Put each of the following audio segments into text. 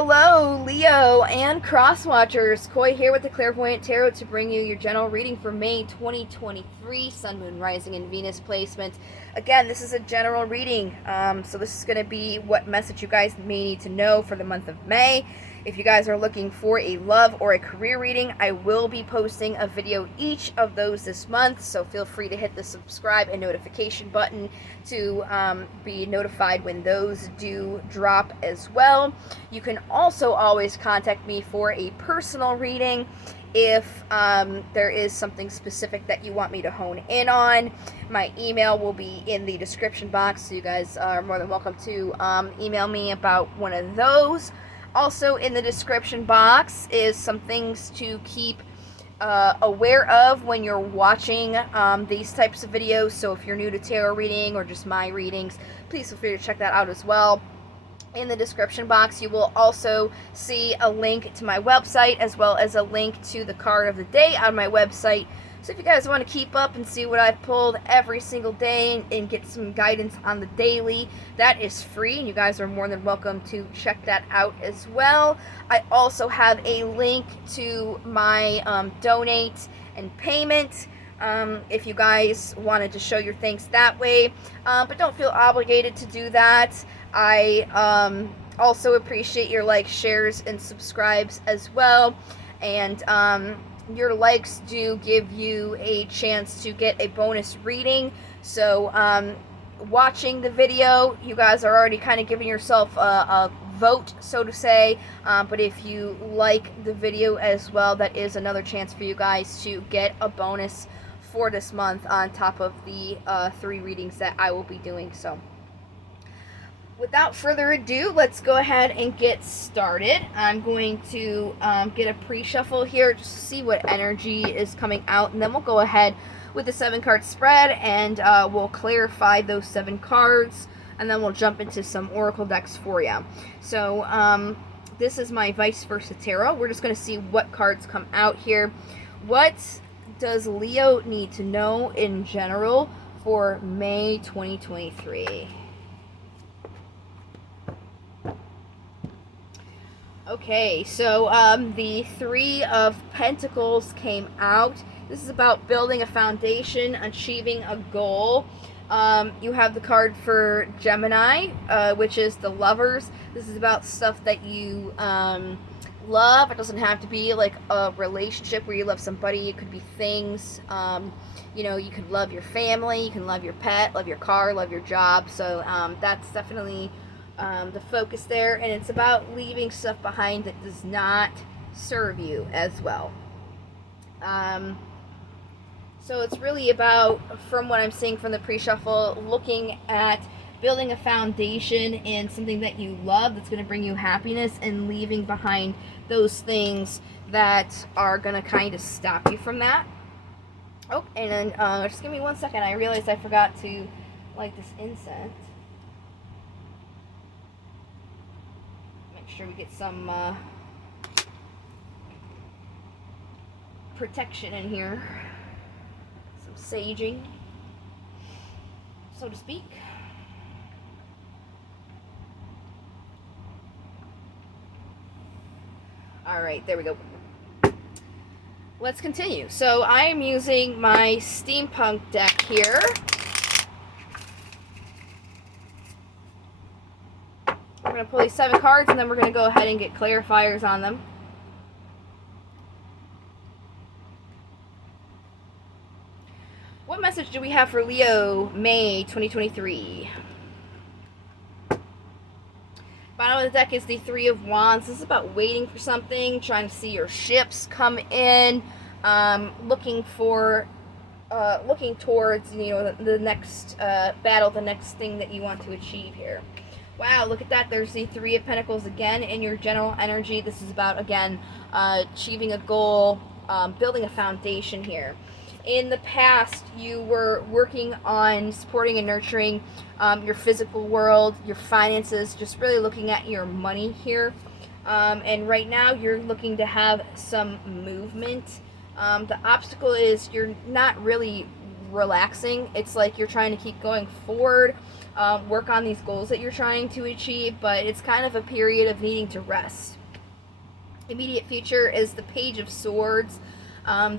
Hello, Leo and Cross Watchers. Koi here with the Clairvoyant Tarot to bring you your general reading for May 2023, Sun, Moon, Rising, and Venus placements. Again, this is a general reading, so this is going to be what message you guys may need to know for the month of May. If you guys are looking for a love or a career reading, I will be posting a video each of those this month, so feel free to hit the subscribe and notification button to be notified when those do drop as well. You can also always contact me for a personal reading if there is something specific that you want me to hone in on. My email will be in the description box, so you guys are more than welcome to email me about one of those. Also in the description box is some things to keep aware of when you're watching these types of videos. So if you're new to tarot reading or just my readings, please feel free to check that out as well. In the description box, you will also see a link to my website as well as a link to the card of the day on my website. So if you guys want to keep up and see what I've pulled every single day and get some guidance on the daily, that is free, and you guys are more than welcome to check that out as well. I also have a link to my donate and payment if you guys wanted to show your thanks that way, but don't feel obligated to do that. I also appreciate your likes, shares, and subscribes as well, and your likes do give you a chance to get a bonus reading. So watching the video, you guys are already kind of giving yourself a vote, so to say, but if you like the video as well, that is another chance for you guys to get a bonus for this month on top of the 3 readings that I will be doing. So without further ado, let's go ahead and get started. I'm going to get a pre-shuffle here just to see what energy is coming out, and then we'll go ahead with the 7-card spread, and we'll clarify those 7 cards, and then we'll jump into some oracle decks for you. So this is my vice versa tarot. We're just going to see what cards come out here. What does Leo need to know in general for May 2023? Okay, so the 3 of Pentacles came out. This is about building a foundation, achieving a goal. You have the card for Gemini, which is the Lovers. This is about stuff that you love. It doesn't have to be like a relationship where you love somebody. It could be things. You know, you could love your family, you can love your pet, love your car, love your job. So that's definitely the focus there, and it's about leaving stuff behind that does not serve you as well. So it's really about, from what I'm seeing from the pre-shuffle, looking at building a foundation in something that you love that's going to bring you happiness, and leaving behind those things that are going to kind of stop you from that. Oh, and then just give me 1 second. I realized I forgot to light this incense. Sure we get some protection in here, some saging, so to speak. All right, there we go. Let's continue. So I am using my steampunk deck here. We're going to pull these 7 cards, and then we're going to go ahead and get clarifiers on them. What message do we have for Leo, May 2023? Bottom of the deck is the 3 of Wands. This is about waiting for something, trying to see your ships come in, looking towards, you know, the next battle, the next thing that you want to achieve here. Wow, look at that. There's the 3 of Pentacles again in your general energy. This is about, again, achieving a goal, building a foundation here. In the past, you were working on supporting and nurturing your physical world, your finances, just really looking at your money here. And right now, you're looking to have some movement. The obstacle is you're not really relaxing. It's like you're trying to keep going forward. work on these goals that you're trying to achieve, but it's kind of a period of needing to rest. Immediate future is the Page of Swords.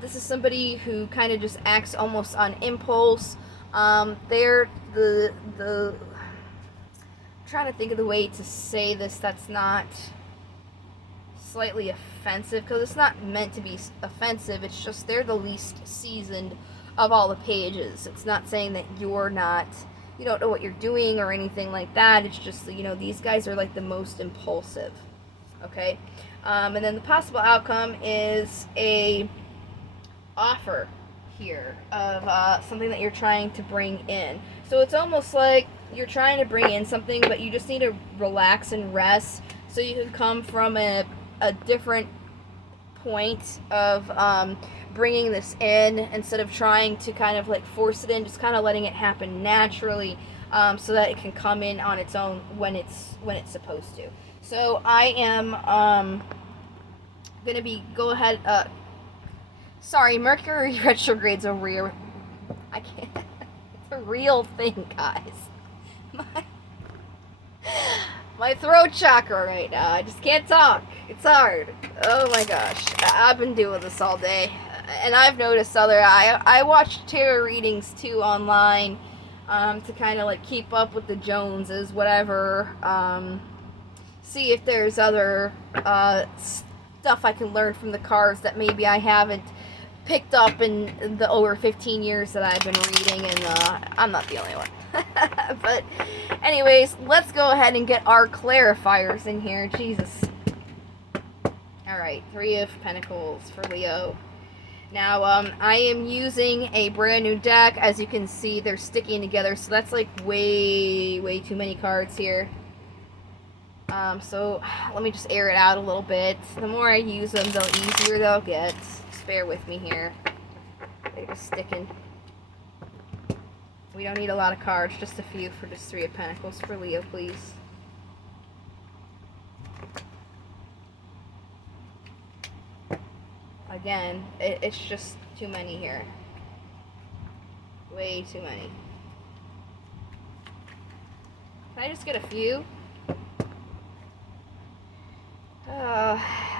This is somebody who kind of just acts almost on impulse. They're the I'm trying to think of the way to say this that's not slightly offensive, because it's not meant to be offensive. It's just they're the least seasoned of all the pages. It's not saying that you don't know what you're doing or anything like that. It's just, these guys are like the most impulsive. Okay, and then the possible outcome is a offer here of something that you're trying to bring in. So it's almost like you're trying to bring in something, but you just need to relax and rest so you can come from a different point of bringing this in, instead of trying to kind of like force it in, just kind of letting it happen naturally, so that it can come in on its own when it's supposed to. So I am gonna go ahead. Sorry, Mercury retrograde's a real. I can't. It's a real thing, guys. My throat chakra right now. I just can't talk. It's hard. Oh my gosh. I've been doing this all day. And I've noticed I watch tarot readings too online, to kind of like keep up with the Joneses, whatever. See if there's other stuff I can learn from the cards that maybe I haven't picked up in the over 15 years that I've been reading, and I'm not the only one. But anyways, let's go ahead and get our clarifiers in here. Jesus. Alright, 3 of Pentacles for Leo. Now, I am using a brand new deck. As you can see, they're sticking together, so that's like way too many cards here. So let me just air it out a little bit. The more I use them, the easier they'll get. Just bear with me here. They're just sticking. We don't need a lot of cards, just a few for just 3 of Pentacles for Leo, please. Again, it's just too many here. Way too many. Can I just get a few?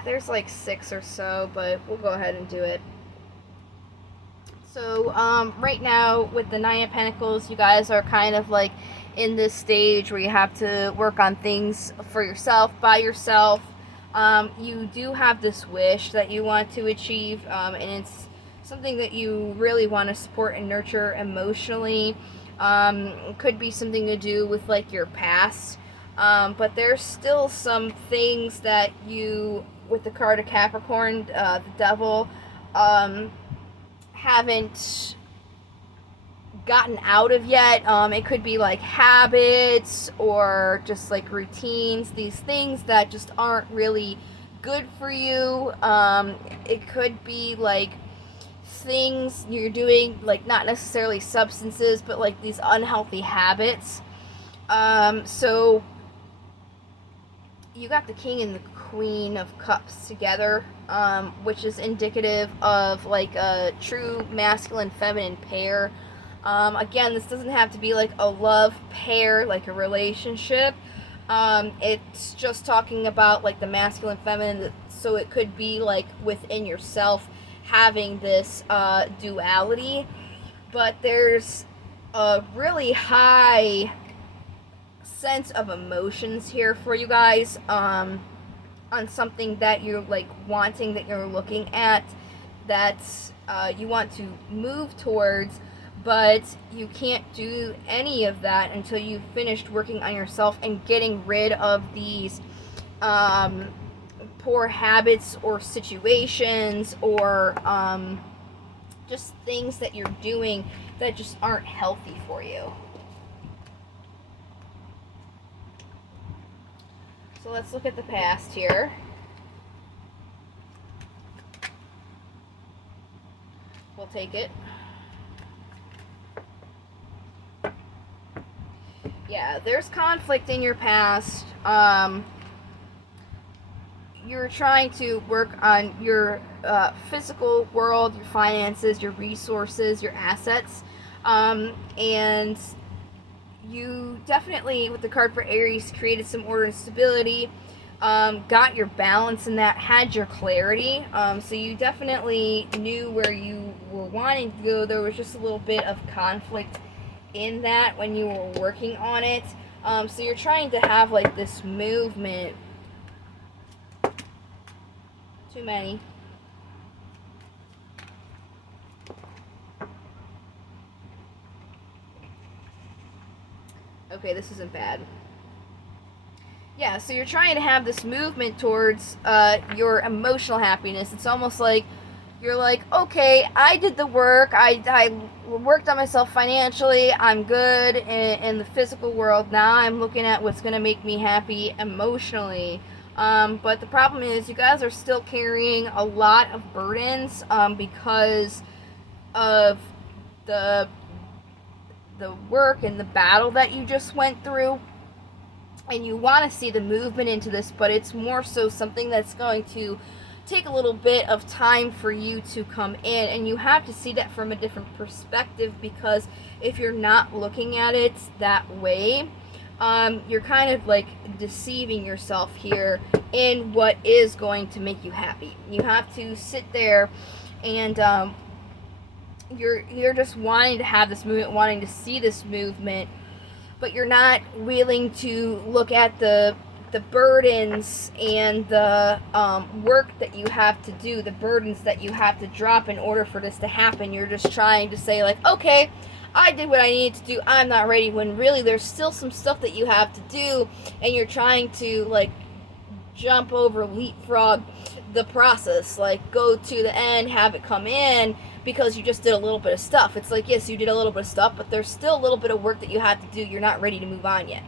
There's like 6 or so, but we'll go ahead and do it. So, right now, with the 9 of Pentacles, you guys are kind of like in this stage where you have to work on things for yourself, by yourself. You do have this wish that you want to achieve, and it's something that you really want to support and nurture emotionally. It could be something to do with like your past, but there's still some things that you, with the card of Capricorn, the Devil, haven't gotten out of yet. It could be like habits or just like routines, these things that just aren't really good for you. It could be like things you're doing, like not necessarily substances, but like these unhealthy habits. So you got the King and the Queen of Cups together, which is indicative of like a true masculine feminine pair. Again, this doesn't have to be like a love pair, like a relationship. It's just talking about like the masculine feminine, so it could be like within yourself having this duality, but there's a really high sense of emotions here for you guys, on something that you're like wanting, that you're looking at, that you want to move towards, but you can't do any of that until you've finished working on yourself and getting rid of these poor habits or situations, or just things that you're doing that just aren't healthy for you. So let's look at the past here. We'll take it. Yeah, there's conflict in your past. You're trying to work on your physical world, your finances, your resources, your assets, and you definitely, with the card for Aries, created some order and stability, got your balance in that, had your clarity. So you definitely knew where you were wanting to go. There was just a little bit of conflict in that when you were working on it. So you're trying to have like this movement. Too many. Okay, this isn't bad. Yeah, so you're trying to have this movement towards your emotional happiness. It's almost like you're like, okay, I did the work. I worked on myself financially. I'm good in the physical world. Now I'm looking at what's going to make me happy emotionally. But the problem is you guys are still carrying a lot of burdens because of the work and the battle that you just went through. And you want to see the movement into this, but it's more so something that's going to take a little bit of time for you to come in, and you have to see that from a different perspective, because if you're not looking at it that way, you're kind of like deceiving yourself here in what is going to make you happy. You have to sit there and you're just wanting to have this movement, wanting to see this movement, but you're not willing to look at the burdens and the work that you have to do, the burdens that you have to drop in order for this to happen. You're just trying to say like, okay, I did what I needed to do, I'm not ready, when really there's still some stuff that you have to do, and you're trying to like jump over, leapfrog the process, like go to the end, have it come in, because you just did a little bit of stuff. It's like, yes, you did a little bit of stuff, but there's still a little bit of work that you have to do. You're not ready to move on yet.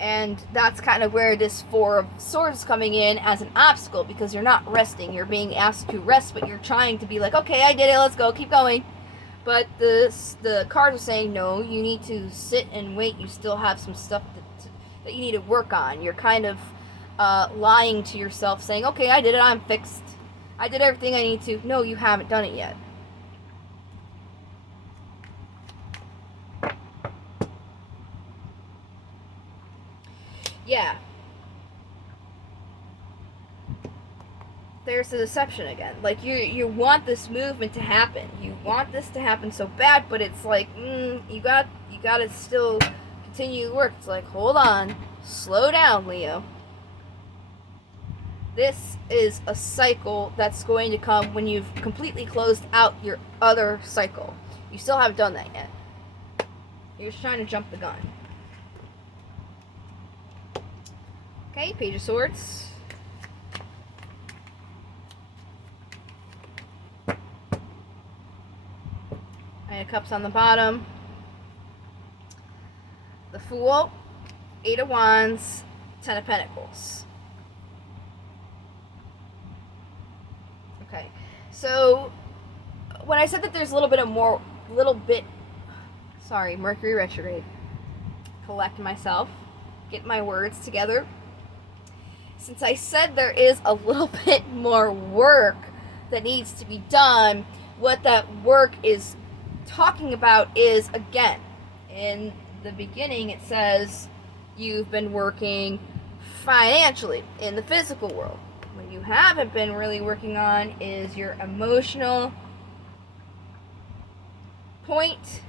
And that's kind of where this Four of Swords is coming in as an obstacle, because you're not resting. You're being asked to rest, but you're trying to be like, okay, I did it, let's go, keep going. But the cards are saying, no, you need to sit and wait. You still have some stuff that you need to work on. You're kind of lying to yourself, saying, okay, I did it, I'm fixed. I did everything I need to. No, you haven't done it yet. Yeah. There's the deception again. Like, you want this movement to happen. You want this to happen so bad, but it's like, you gotta still continue to work. It's like, hold on. Slow down, Leo. This is a cycle that's going to come when you've completely closed out your other cycle. You still haven't done that yet. You're just trying to jump the gun. Okay, Page of Swords. Nine of Cups on the bottom. The Fool. Eight of Wands. Ten of Pentacles. Okay, so when I said that there's a little bit, Mercury retrograde. Collect myself, get my words together. Since I said there is a little bit more work that needs to be done, what that work is talking about is, again, in the beginning it says you've been working financially in the physical world. What you haven't been really working on is your emotional point,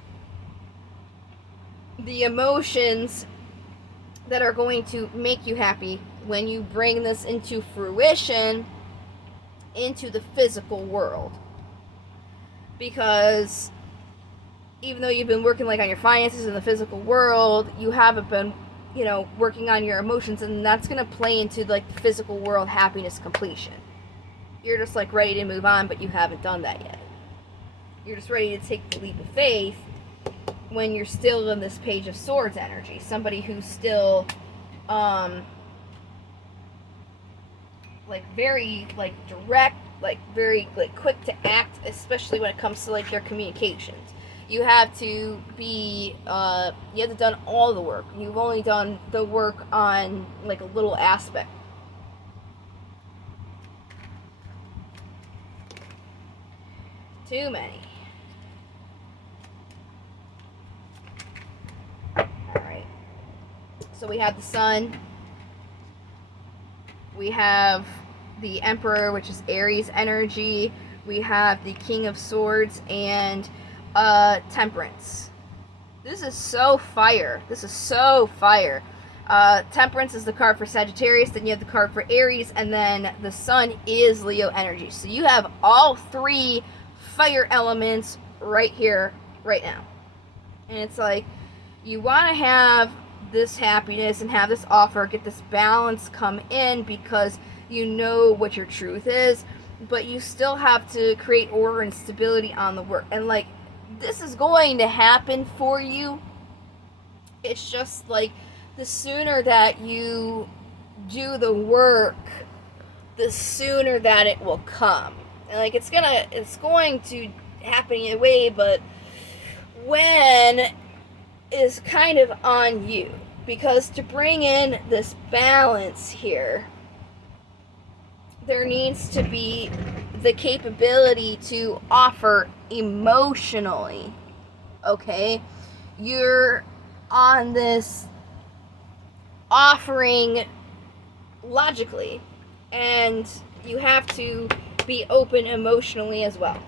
the emotions that are going to make you happy when you bring this into fruition into the physical world. Because even though you've been working like on your finances in the physical world, you haven't been working on your emotions, and that's going to play into like the physical world happiness completion. You're just like ready to move on, but you haven't done that yet. You're just ready to take the leap of faith when you're still in this Page of Swords energy. Somebody who's still like very like direct, like very like quick to act, especially when it comes to like their communications. You have to be, you haven't done all the work. You've only done the work on, like, a little aspect. Too many. So we have the Sun, we have the Emperor, which is Aries energy, we have the King of Swords, and Temperance. This is so fire. This is so fire. Temperance is the card for Sagittarius, then you have the card for Aries, and then the Sun is Leo energy. So you have all three fire elements right here, right now. And it's like, you want to have this happiness and have this offer, get this balance come in because you know what your truth is, but you still have to create order and stability on the work. And like, this is going to happen for you. It's just like, the sooner that you do the work, the sooner that it will come. And like, it's going to happen in a way, but when is kind of on you. Because to bring in this balance here, there needs to be the capability to offer emotionally. Okay? You're on this offering logically, and you have to be open emotionally as well.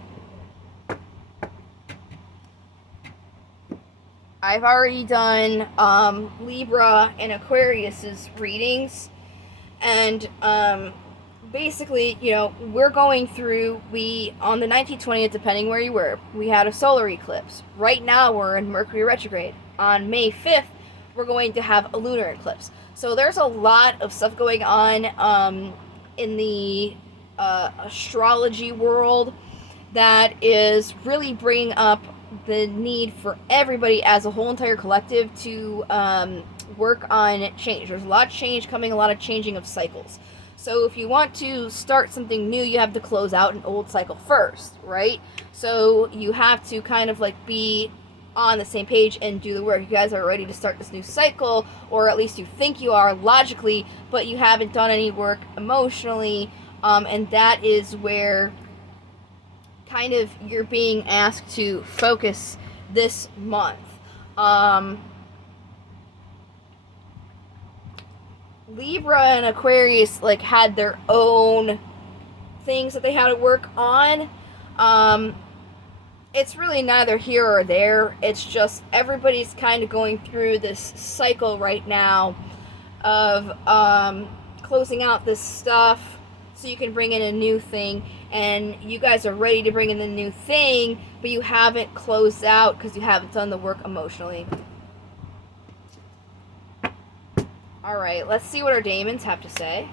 I've already done Libra and Aquarius's readings, and basically, you know, we're going through, on the 19th, 20th, depending where you were, we had a solar eclipse. Right now we're in Mercury retrograde. On May 5th, we're going to have a lunar eclipse. So there's a lot of stuff going on in the astrology world that is really bringing up the need for everybody as a whole entire collective to work on change. There's a lot of change coming, a lot of changing of cycles. So if you want to start something new, you have to close out an old cycle first, right? So you have to kind of like be on the same page and do the work. You guys are ready to start this new cycle, or at least you think you are logically, but you haven't done any work emotionally, and that is where kind of you're being asked to focus this month. Libra and Aquarius like had their own things that they had to work on. It's really neither here or there. It's just everybody's kind of going through this cycle right now of closing out this stuff so you can bring in a new thing, and you guys are ready to bring in the new thing, but you haven't closed out because you haven't done the work emotionally. Alright, let's see what our daemons have to say.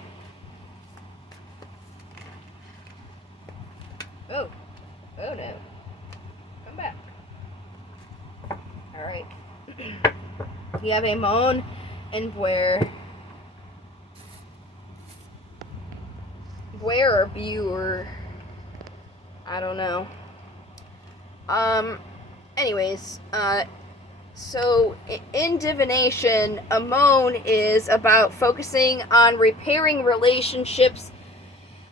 Oh no. Come back. Alright. We have Amon and Bwer. Bwer or Bwer. I don't know. Anyways, so in divination, Amon is about focusing on repairing relationships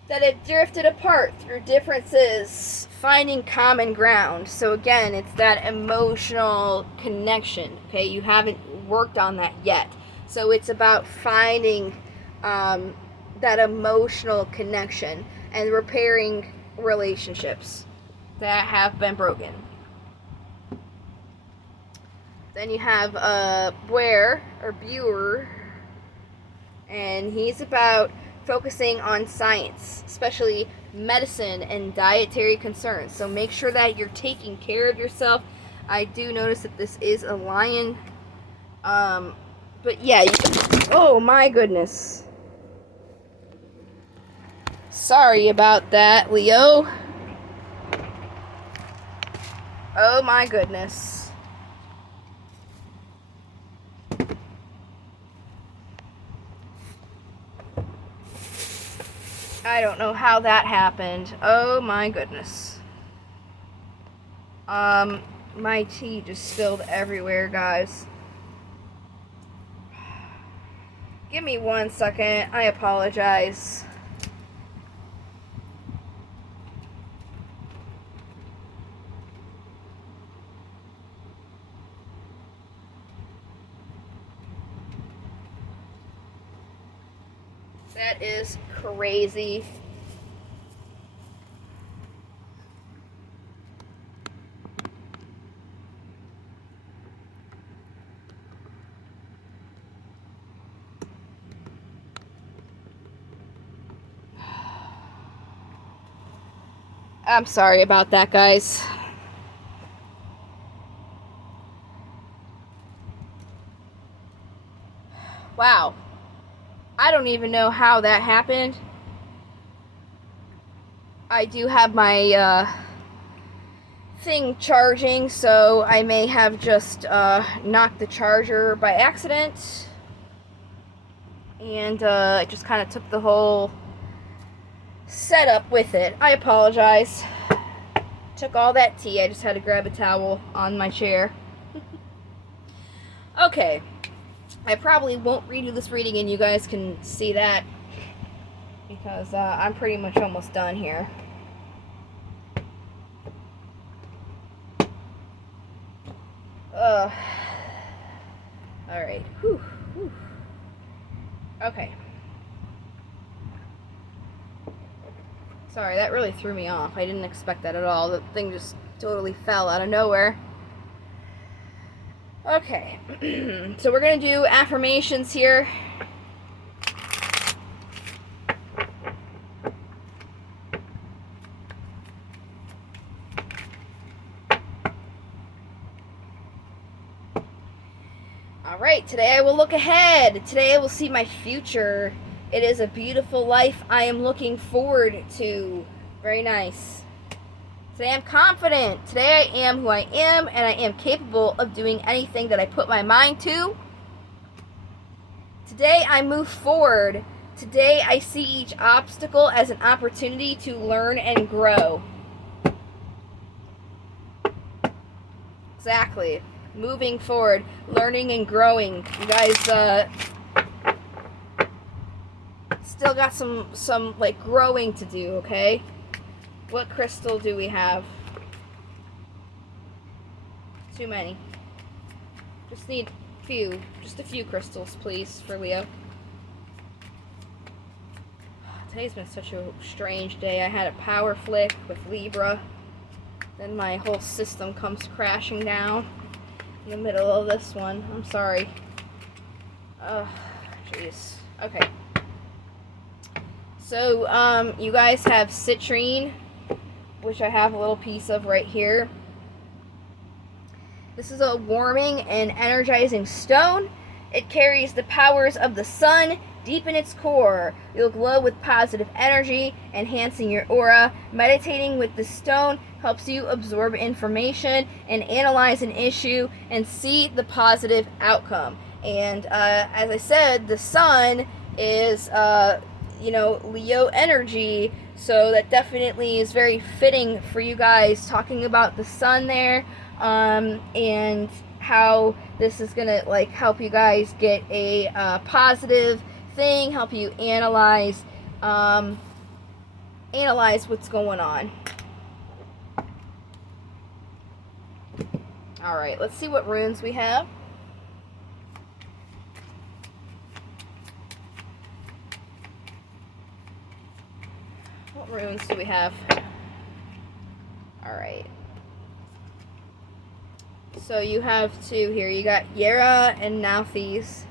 that have drifted apart through differences, finding common ground. So again, it's that emotional connection, okay? You haven't worked on that yet. So it's about finding that emotional connection and repairing relationships that have been broken. Then you have Bwer, and he's about focusing on science, especially medicine and dietary concerns. So make sure that you're taking care of yourself. I do notice that this is a lion. But yeah, oh my goodness. Sorry about that, Leo. Oh my goodness. I don't know how that happened. Oh my goodness. My tea just spilled everywhere, guys. Give me 1 second. I apologize. That is crazy. I'm sorry about that, guys. Wow. I don't even know how that happened. I do have my thing charging, so I may have just knocked the charger by accident. And it just kind of took the whole setup with it. I apologize. Took all that tea. I just had to grab a towel on my chair. Okay. I probably won't redo this reading and you guys can see that because I'm pretty much almost done here. Alright. Whew. Okay. Sorry, that really threw me off. I didn't expect that at all. The thing just totally fell out of nowhere. Okay. So we're going to do affirmations here. Alright, today I will look ahead. Today I will see my future. It is a beautiful life I am looking forward to. Very nice. Today I'm confident. Today I am who I am, and I am capable of doing anything that I put my mind to. Today I move forward. Today I see each obstacle as an opportunity to learn and grow. Exactly. Moving forward, learning and growing. You guys still got some like growing to do, okay? What crystal do we have? Too many. Just need just a few crystals, please, for Leo. Today's been such a strange day. I had a power flick with Libra. Then my whole system comes crashing down in the middle of this one. I'm sorry. Oh, jeez. Okay. So, you guys have citrine, which I have a little piece of right here. This is a warming and energizing stone. It carries the powers of the sun deep in its core. You'll glow with positive energy, enhancing your aura. Meditating with the stone helps you absorb information and analyze an issue and see the positive outcome. And as I said, the sun is, Leo energy. So that definitely is very fitting for you guys, talking about the sun there, and how this is gonna like help you guys get a positive thing, help you analyze what's going on. All right, let's see what runes we have. What runes do we have? Alright. So you have two here. You got Yera and Nauthiz.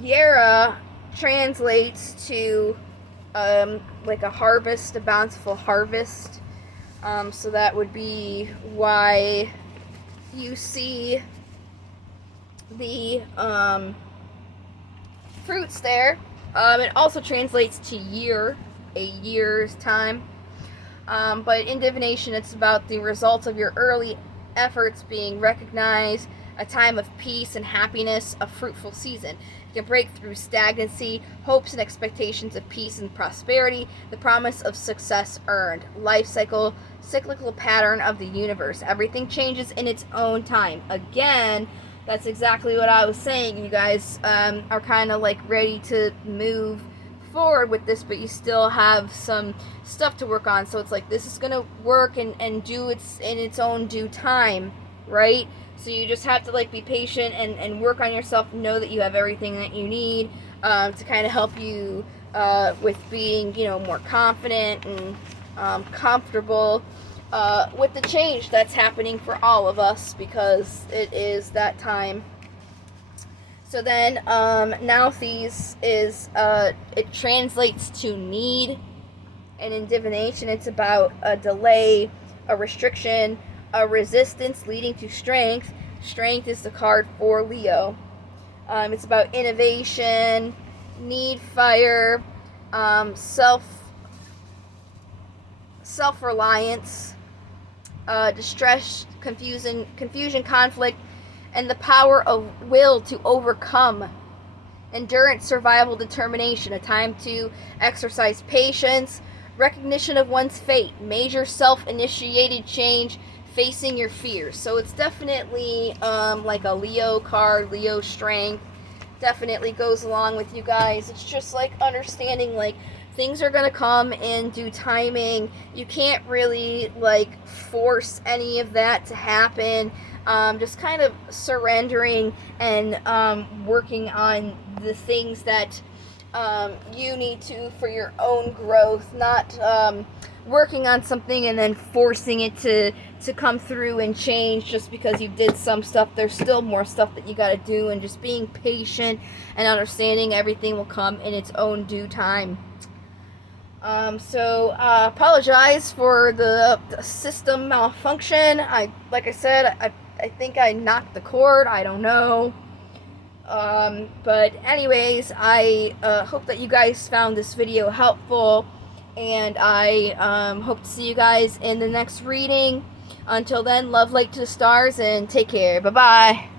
Yera translates to like a harvest, a bountiful harvest. So that would be why you see the fruits there. It also translates to year, a year's time. But in divination, it's about the results of your early efforts being recognized, a time of peace and happiness, a fruitful season. You can break through stagnancy, hopes and expectations of peace and prosperity, the promise of success earned, life cycle, cyclical pattern of the universe. Everything changes in its own time. Again, that's exactly what I was saying. You guys are kind of like ready to move forward with this, but you still have some stuff to work on. So it's like this is going to work and do its in its own due time. right? So you just have to like be patient and work on yourself, know that you have everything that you need to kind of help you with being, you know, more confident and comfortable with the change that's happening for all of us, because it is that time. So then Nauthiz is, it translates to need, and in divination it's about a delay, a restriction, a resistance leading to strength. Strength is the card for Leo. It's about innovation, need, fire, self-reliance, distress, confusion, conflict, and the power of will to overcome. Endurance, survival, determination. A time to exercise patience, recognition of one's fate, major self-initiated change, facing your fears. So it's definitely like a Leo card. Leo strength definitely goes along with you guys. It's just like understanding like things are gonna come in due timing. You can't really like force any of that to happen. Just kind of surrendering and working on the things that you need to for your own growth, not working on something and then forcing it to come through and change just because you did some stuff. There's still more stuff that you got to do, and just being patient and understanding everything will come in its own due time. Apologize for the system malfunction. Like I said, I think I knocked the cord. I don't know. But anyways, I hope that you guys found this video helpful, and I hope to see you guys in the next reading. Until then, love, light to the stars, and take care. Bye-bye.